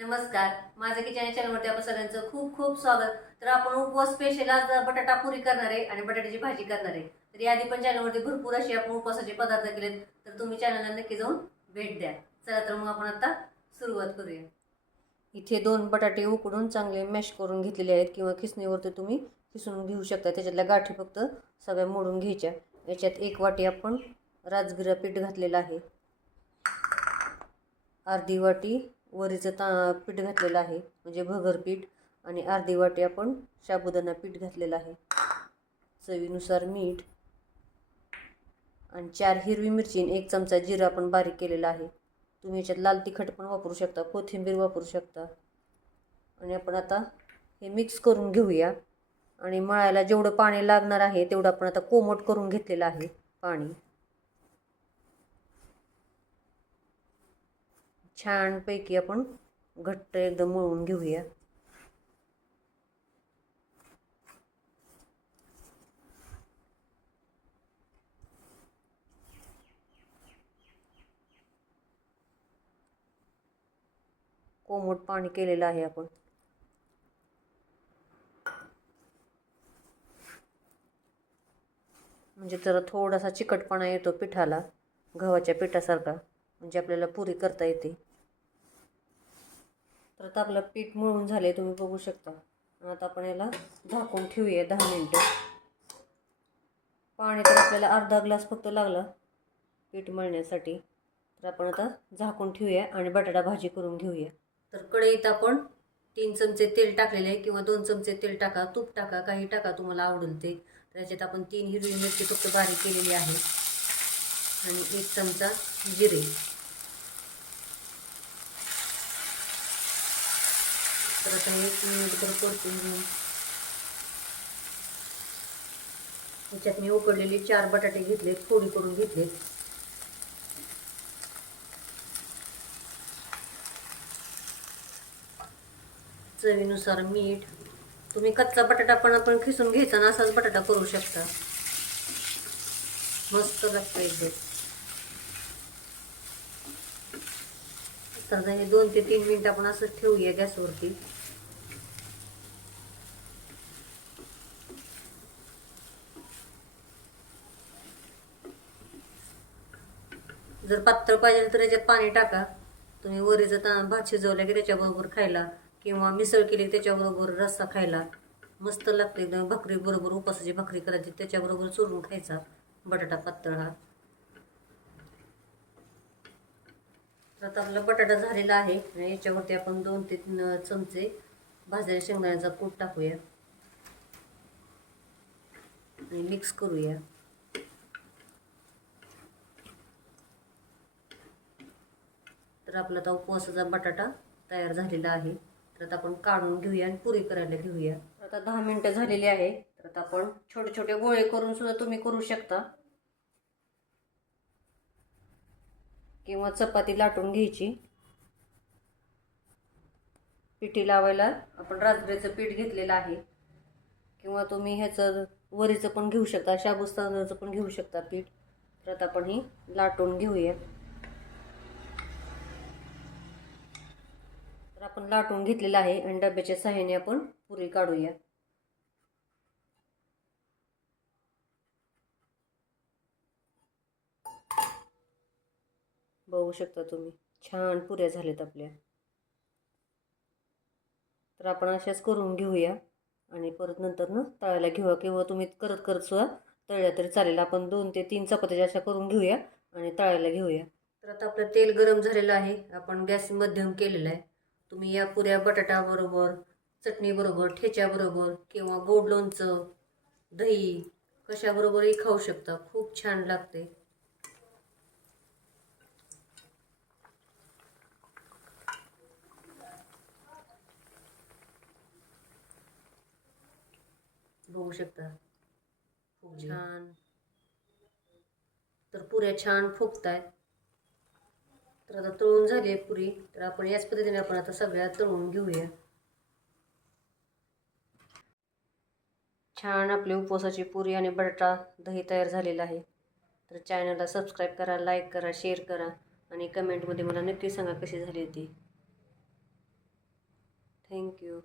नमस्कार. माझं किचन या चॅनलवरती आपण सगळ्यांचं खूप खूप स्वागत. तर आपण उपवास स्पेशल आज बटाटा पुरी करणार आहे आणि बटाट्याची भाजी करणार आहे. तर याआधी पण चॅनलवरती भरपूर असे आपण उपवासाचे पदार्थ केलेत. तर तुम्ही चॅनलला नक्की जाऊन भेट द्या. चला तर मग आपण आता सुरुवात करूया. इथे दोन बटाटे उकडून चांगले मॅश करून घेतलेले आहेत किंवा खिसणीवरती तुम्ही खिसून घेऊ शकता. त्याच्यातल्या गाठी फक्त सगळ्या मोडून घ्यायच्या. याच्यात एक वाटी आपण राजगिरा पीठ घातलेलं आहे. अर्धी वाटी वरीचं ता पीठ घातलेलं आहे. म्हणजे भगर पीठ आणि अर्धी वाटी आपण साबुदाणा पीठ घातलेलं आहे. चवीनुसार मीठ आणि चार हिरवी मिरची आणि एक चमचा जिरा आपण बारीक केलेला आहे. तुम्ही याच्यात लाल तिखट पण वापरू शकता कोथिंबीर वापरू शकता. आणि आपण आता हे मिक्स करून घेऊया. आणि मळायला जेवढं पाणी लागणार आहे तेवढं आपण आता कोमट करून घेतलेलं आहे पाणी. छानपैकी आपण घट्ट एकदम मळून घेऊया. कोमट पाणी केलेलं आहे आपण. म्हणजे जरा थोडासा चिकटपणा येतो पिठाला गव्हाच्या पिठासारखा. म्हणजे आपल्याला पुरी करता येते. तर आता आपलं पीठ मळून झाले तुम्ही बघू शकता. आता आपण याला झाकून ठेवूया दहा मिनटं. पाणी तर आपल्याला अर्धा ग्लास फक्त लागला पीठ मळण्यासाठी. तर आपण आता झाकून ठेवूया आणि बटाटा भाजी करून घेऊया. तर कढईत आपण तीन चमचे तेल टाकलेले आहे किंवा दोन चमचे तेल टाका तूप टाका काही टाका तुम्हाला आवडेल ते. त्याच्यात आपण तीन हिरवी मिरची फक्त बारीक केलेली आहे. आणि एक चमचा जिरे. तर आता एक मिनिटभर परतून घेऊ याच्यात मी उकडलेले चार बटाटे घेतलेत फोडी करून घेतलेत. चवीनुसार मीठ. तुम्ही कच्चा बटाटा पण आपण खिसून घ्यायचा ना असाच बटाटा करू शकता. मस्त लागतं एकदम साधारण हे दोन ते तीन मिनिट आपण असं ठेवूया गॅसवरती. जर पातळ पाहिजे तर त्याच्यात पाणी टाका. तुम्ही वरी ता भात शिजवला की त्याच्याबरोबर खायला किंवा मिसळ केली की त्याच्याबरोबर रस्सा खायला मस्त लागते एकदम. भाकरी बरोबर उपासाची भाकरी करायची त्याच्याबरोबर चुरून खायचा. बटाटा पातळ हा. आता आपला बटाटा झालेला आहे आणि याच्यावरती आपण दोन ते तीन चमचे भाजलेल्या शेंगदाण्याचा कूट टाकूया. आणि मिक्स करूया. तर आपला आता उपवासाचा बटाटा तयार झालेला आहे. तर आता आपण काढून घेऊया आणि पुरी करायला घेऊया. आता दहा मिनटं झालेली आहे. तर आता आपण छोटे छोटे गोळे करून सुद्धा तुम्ही करू शकता. किंवा चपाती लाटून घ्यायची. पिठी लावायला आपण राजगिऱ्याचं पीठ घेतलेलं आहे. किंवा तुम्ही ह्याचं वरीचं पण घेऊ शकता शाबूस तांदळाचं पण घेऊ शकता पीठ. तर आता आपण ही लाटून घेऊया. तर आपण लाटून घेतलेलं आहे आणि डब्याच्या सहाय्याने आपण पुरी काढूया. बघू शकता तुम्ही. छान पुऱ्या झाल्यात आपल्या. तर आपण अशाच करून घेऊया. आणि परत नंतर ना तळायला घेऊया किंवा तुम्ही करत करत सुद्धा तळल्या तरी चालेल. आपण दोन ते तीन चपात्या अशा करून घेऊया आणि तळायला घेऊया. तर आता आपलं तेल गरम झालेलं आहे. आपण गॅस मध्यम केलेला आहे. तुम्ही या पुऱ्या बटाटाबरोबर चटणीबरोबर ठेच्याबरोबर किंवा गोड लोणचं दही कशाबरोबरही खाऊ शकता. खूप छान लागते. बघू शकता. खूप छान. तर पुऱ्या छान फुगत आहेत तर आता तळून झाली आहे पुरी. तर आपण याच पद्धतीने आपण आता सगळ्या तळून घेऊया. छान आपली उपवासाची पुरी आणि बटाटा दही तयार झालेलं आहे. तर चॅनलला सबस्क्राईब करा लाईक करा शेअर करा आणि कमेंटमध्ये मला नक्की सांगा कशी झाली ती. थँक्यू